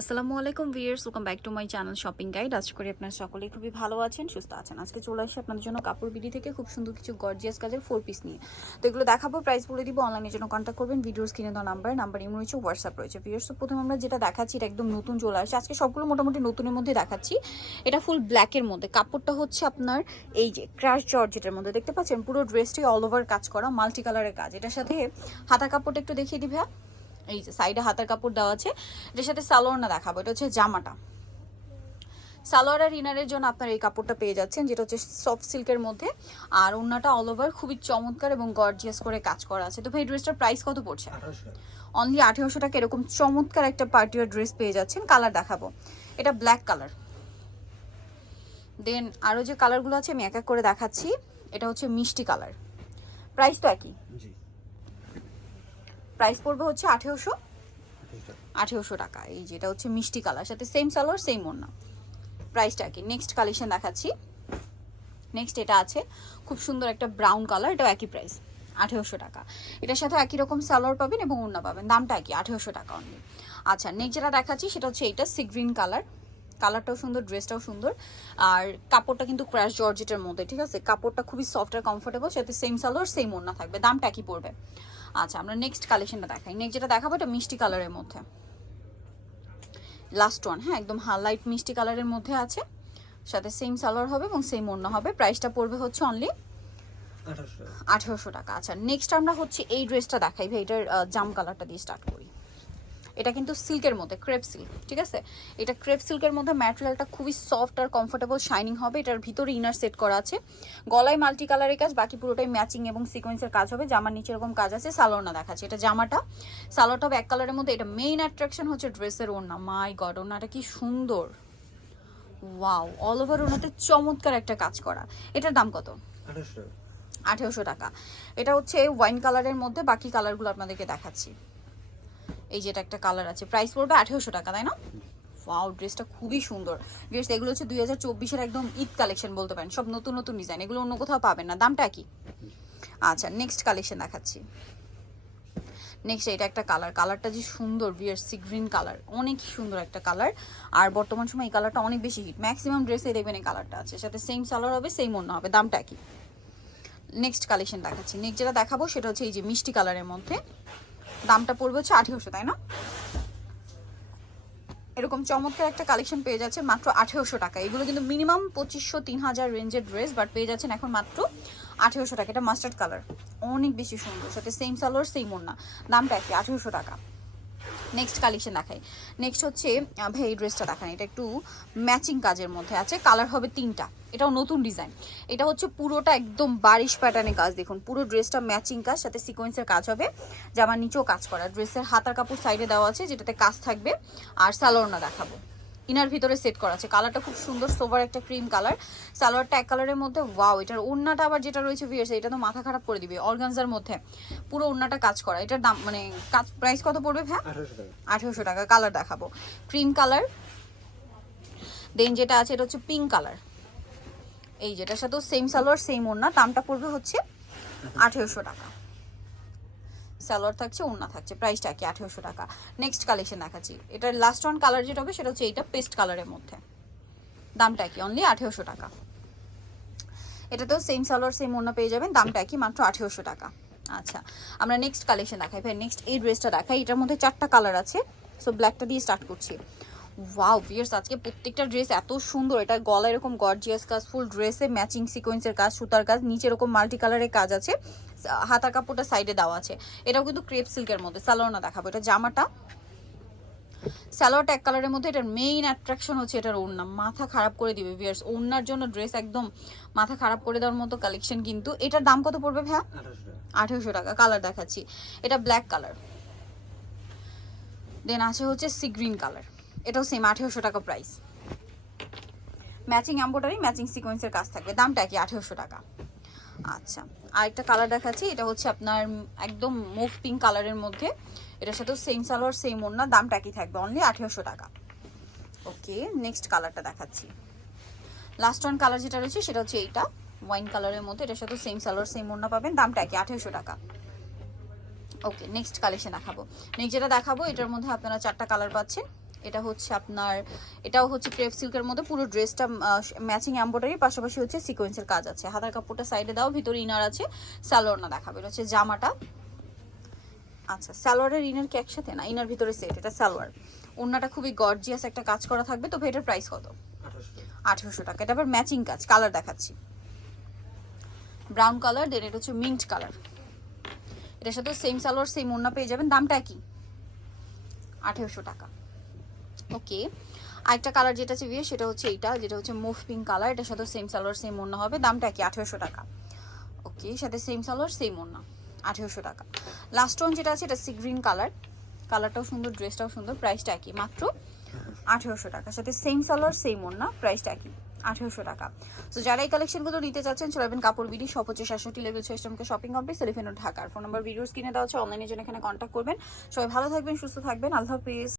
আসসালামু আলাইকুম viewers welcome back to my channel shopping guide আজ করে আপনারা সকলেই খুবই ভালো আছেন, সুস্থ আছেন। আজকে চলে আসি আপনাদের জন্য কাপড় বিডি থেকে খুব সুন্দর কিছু গর্জিয়াস কাজের ফোর পিস নিয়ে। তো এগুলো দেখাবো প্রাইস বলে দিব অনলাইনের জন্য কন্ট্যাক্ট করবেন, ভিডিওর স্ক্রিনে দেওয়া নাম্বার নাম্বার ইমো রয়েছে হোয়াটসঅ্যাপ রয়েছে। ভিয়ার্স প্রথমে আমরা যেটা দেখাচ্ছি, এটা একদম নতুন চলে আসছে। আজকে সবগুলো মোটামুটি নতুনের মধ্যে দেখাচ্ছি। এটা ফুল ব্ল্যাকের মধ্যে। কাপড়টা হচ্ছে আপনার এই যে ক্রাশ জর্জেটের মধ্যে। দেখতে পাচ্ছেন, পুরো ড্রেসটি অল ওভার কাজ করা মাল্টি কালারের কাজ। এটার সাথে হাতা কাপড়টা একটু দেখিয়ে দিবে এই যে সাইডে হাতার কাপড় দেওয়া আছে এটার সাথে সালোয়ার না দেখাবো এটা হচ্ছে জামাটা। সালোয়ার আর ইনারের জন্য আপনার এই কাপড়টা পেয়ে যাচ্ছেন যেটা হচ্ছে সফট সিল্কের মধ্যে। আর ওড়নাটা অল ওভার খুবই চমৎকার এবং গর্জিয়াস করে কাজ করা আছে। তো ভাই ড্রেসটার প্রাইস কত পড়ছে? অনলি আঠেরোশো টাকা এরকম চমৎকার একটা পার্টিয়ার ড্রেস পেয়ে যাচ্ছেন কালার দেখাবো। এটা ব্ল্যাক কালার দেন আরও যে কালারগুলো আছে আমি এক এক করে দেখাচ্ছি। এটা হচ্ছে মিষ্টি কালার প্রাইস তো একই? প্রাইস পড়বে হচ্ছে আঠেরোশো। আঠেরোশো। টাকা। এই যেটা হচ্ছে মিষ্টি কালার সাথে সেম সালোয়ার সেম ওড়না। প্রাইসটা কি নেক্সট কালেকশন দেখাচ্ছি। নেক্সট এটা আছে। খুব সুন্দর একটা ব্রাউন কালার এটাও একই প্রাইস আঠেরোশো টাকা। এটার সাথে একই রকম সালোয়ার পাবেন এবং ওড়না পাবেন। দামটা কি আঠেরোশো টাকা অনলি আচ্ছা নেক্সট যেটা দেখাচ্ছি সেটা হচ্ছে এইটা সি গ্রিন কালার কালারটাও সুন্দর ড্রেসটাও সুন্দর। আর কাপড়টা কিন্তু ক্র্যাশ জর্জেটের মধ্যে ঠিক আছে? কাপড়টা খুবই সফট আর কমফোর্টেবল সাথে সেম সালোয়ার সেম ওড়না থাকবে। দামটা কি পড়বে। আচ্ছা আমরা নেক্সট কালেকশনটা দেখাই। নেক্সট যেটা দেখাবো এটা মিষ্টি কালারের মধ্যে। লাস্ট ওয়ান হ্যাঁ একদম হাইলাইট মিষ্টি কালারের মধ্যে আছে। সাথে সেম সালোয়ার হবে এবং সেম অন্য হবে। প্রাইসটা পড়বে হচ্ছে অনলি আঠারোশো টাকা। আঠেরোশো টাকা। আচ্ছা নেক্সট আমরা হচ্ছে এই ড্রেসটা দেখাই। ভাই এটার জাম কালারটা দিয়ে স্টার্ট করি। এটা কিন্তু সিল্কের মধ্যে ক্রেপ সিল্ক ঠিক আছে? এটা ক্রেপ সিল্কের মধ্যে ম্যাটেরিয়ালটা খুবই সফট আর কমফোর্টেবল শাইনিং হবে এটার ভিতরে ইনার সেট করা আছে। গলায় মাল্টি কালারের কাজ বাকি পুরোটাই ম্যাচিং এবং সিকোয়েন্সের কাজ হবে জামার নিচে এরকম কাজ আছে সালোয়ারনা দেখাচ্ছে। এটা জামাটা হবে এক কালারের মধ্যে এটা মেইন অ্যাট্রাকশন হচ্ছে ড্রেসের ওড়না। মাই গড ওড়নাটা কি সুন্দর! ওয়াও অল ওভার ওনাতে চমৎকার একটা কাজ করা। এটার দাম কত? আঠেরোশো টাকা। এটা হচ্ছে ওয়াইন কালারের মধ্যে বাকি কালারগুলো আপনাদেরকে দেখাচ্ছি। এই যেটা একটা কালার আছে। প্রাইস পড়বে আঠেরোশো টাকা, তাই না? ওয়াও ড্রেসটা খুবই সুন্দর। ড্রেস এগুলো হচ্ছে দুই হাজার চব্বিশের একদম ঈদ কালেকশন বলতে পারেন। সব নতুন নতুন ডিজাইন এগুলো অন্য কোথাও পাবেন না। দামটা কি? আচ্ছা নেক্সট কালেকশন দেখাচ্ছি। নেক্সট এটা একটা কালার কালারটা যে সুন্দর সি গ্রিন কালার অনেক সুন্দর একটা কালার আর বর্তমান সময় এই কালারটা অনেক বেশি হিট ম্যাক্সিমাম ড্রেসে দেখবেন এই কালারটা আছে। সাথে সেম সালোয়ার হবে সেম অন্য হবে। দামটা কি? নেক্সট কালেকশন দেখাচ্ছি। নেক্সট যেটা দেখাবো, সেটা হচ্ছে এই যে মিষ্টি কালারের মধ্যে। দামটা পড়বে হচ্ছে আঠেরোশো, তাই না? এরকম চমৎকার একটা কালেকশন পেয়ে যাচ্ছে মাত্র আঠেরোশো টাকা। এগুলো কিন্তু মিনিমাম পঁচিশশো তিন হাজার রেঞ্জের ড্রেস বাট পেয়ে যাচ্ছেন এখন মাত্র আঠেরোশো টাকা। এটা মাস্টার্ড কালার অনেক বেশি সুন্দর, সাথে সেম সালোয়ার সেম ওড়না। দামটা একই আঠেরোশো টাকা। নেক্সট কালেকশন দেখাই। নেক্সট হচ্ছে এই ড্রেসটা দেখান। এটা একটু ম্যাচিং কাজের মধ্যে আছে। কালার হবে তিনটা। এটাও নতুন ডিজাইন এটা হচ্ছে পুরোটা একদম বারিশ প্যাটার্নে কাজ। দেখুন, পুরো ড্রেসটা ম্যাচিং কাজ, সাথে সিকোয়েন্সের কাজ হবে। জামার নিচেও কাজ করা। ড্রেসের হাতার কাপড় সাইডে দেওয়া আছে, যেটাতে কাজ থাকবে। আর সালোয়ারনা দেখাবো। ইনার ভিতরে সেট করা আছে। কালারটা খুব সুন্দর সোভার একটা ক্রিম কালার সালোয়ারটা এক কালারের মধ্যে ওয়াও এটার ওড়নাটা আবার যেটা রয়েছে ভিয়ার্স এটা তো মাথা খারাপ করে দিবে। অর্গানজার মধ্যে। পুরো ওড়নাটা কাজ করা। এটার দাম মানে কাজ প্রাইস কত পড়বে ভ্যা আঠারোশো টাকা। আঠেরোশো টাকা কালার দেখাবো। ক্রিম কালার দেন যেটা আছে এটা হচ্ছে পিঙ্ক কালার এই যেটার সাথেও সেম সালোয়ার সেম ওড়না। দামটা পড়বে হচ্ছে আঠেরোশো টাকা। সালোয়ার থাকছে, ওড়না থাকছে প্রাইসটা কি আঠেরোশো টাকা? নেক্সট কালেকশন দেখাচ্ছি। এটার লাস্ট ওয়ান কালার যেটা হবে, সেটা হচ্ছে এইটা পেস্ট কালারের মধ্যে। দামটা কি অনলি আঠেরোশো টাকা। এটাতেও সেম সালোয়ার সেম ওড়না পেয়ে যাবেন, দামটা কি মাত্র আঠেরোশো টাকা। আচ্ছা আমরা নেক্সট কালেকশন দেখাই। ভাই নেক্সট এই ড্রেসটা দেখাই। এটার মধ্যে চারটা কালার আছে। সো ব্ল্যাকটা দিয়ে স্টার্ট করছি। ওয়াও ভিয়ার্স আজকে প্রত্যেকটা ড্রেস এত সুন্দর। এটা গলা এরকম গর্জিয়াস কাজ ফুল ড্রেসে ম্যাচিং সিকোয়েন্সের কাজ, সুতার কাজ, নিচে এরকম মাল্টি কালারের কাজ আছে। হাতা কাপড়টা সাইডে দেওয়া আছে। এটাও কিন্তু ক্রেপ সিল্কের মধ্যে। সালোয়ারনা দেখাবো। এটা জামাটা। সালোয়ারটা এক কালারের মধ্যে এটার মেইন অ্যাট্রাকশন হচ্ছে এটার ওড়না। মাথা খারাপ করে দিবে ভিয়ার্স ওড়নার জন্য ড্রেস একদম মাথা খারাপ করে দেওয়ার মতো কালেকশন কিন্তু। এটার দাম কত পড়বে ভ্যা আঠেরোশো টাকা। কালার দেখাচ্ছি। এটা ব্ল্যাক কালার দেন আছে হচ্ছে সি গ্রিন কালার এটাও সেম আঠেরোশো টাকা প্রাইস ম্যাচিং এম্ব্রয়ডারি ম্যাচিং সিকোয়েন্সের কাজ থাকবে। দামটা কি? আঠেরোশো টাকা। আচ্ছা আরেকটা কালার দেখাচ্ছি। এটা হচ্ছে আপনার একদম মুভ পিঙ্ক কালারের মধ্যে। এটার সাথেও সেম সালোয়ার সেম ওড়না। দামটা কি থাকবে? অনলি আঠেরোশো টাকা। ওকে নেক্সট কালারটা দেখাচ্ছি। লাস্ট ওয়ান কালার যেটা রয়েছে, সেটা হচ্ছে এইটা। ওয়াইন কালারের মধ্যে এটার সাথে সেম সালোয়ার সেম ওড়না পাবেন। দামটা কি? আঠেরোশো টাকা। ওকে নেক্সট কালেকশন দেখাবো। নেক্সট যেটা দেখাবো, এটার মধ্যে আপনারা চারটা কালার পাচ্ছেন। এটা হচ্ছে আপনার, এটাও হচ্ছে ক্রেপ সিল্কের মধ্যে পুরো ড্রেসটা ম্যাচিং এম্ব্রয়ডারি, পাশাপাশি হচ্ছে সিকোয়েন্সের কাজ আছে। হাতার কাপড়টা সাইডে দাও, ভিতরে ইনার আছে সালোয়ার না দেখাবে। এটা হচ্ছে জামাটা। আচ্ছা সালোয়ারের ইনার কি একসাথে? না ইনার ভিতরে সেট এটা সালোয়ার ওড়নাটা খুবই গর্জিয়াস একটা কাজ করা থাকবে। তবে এটার প্রাইস কত? আঠারোশো টাকা। এটা আবার ম্যাচিং কাজ কালার দেখাচ্ছি। ব্রাউন কালার দেন এটা হচ্ছে মিন্ট কালার এটার সাথে সেম সালোয়ার সেম ওড়না পেয়ে যাবেন। দামটা কি আঠেরোশো টাকা। ওকে আরেকটা কালার যেটা আছে বিয়ে সেটা হচ্ছে এইটা, যেটা হচ্ছে মুভ পিঙ্ক কালার এটার সাথে সেম সালোয়ার সেম ওড়না হবে। দামটা কি? আঠেরোশো টাকা। ওকে সাথে সেম সালোয়ার সেম ওড়না। আঠেরোশো টাকা। লাস্ট ওয়ান যেটা আছে, এটা সি গ্রিন কালার কালারটাও সুন্দর ড্রেসটাও সুন্দর প্রাইসটা একই। মাত্র আঠেরোশো টাকা। সাথে সেম সালোয়ার সেম ওড়না প্রাইসটা একই। আঠেরোশো টাকা। তো যারা এই কালেকশনগুলো নিতে চাচ্ছেন, চলে যাবেন কাপড় বিডি সব হচ্ছে সাতষট্টি লেভেল সিস্টেমকে শপিং কমপ্লেক্স এলিফেন্ট ঢাকার। ফোন নাম্বার ভিডিওস কিনে দেওয়া হচ্ছে অনলাইনের জন্য এখানে কন্ট্যাক্ট করবেন। সবাই ভালো থাকবেন, সুস্থ থাকবেন। আল্লাহ হাফিজ।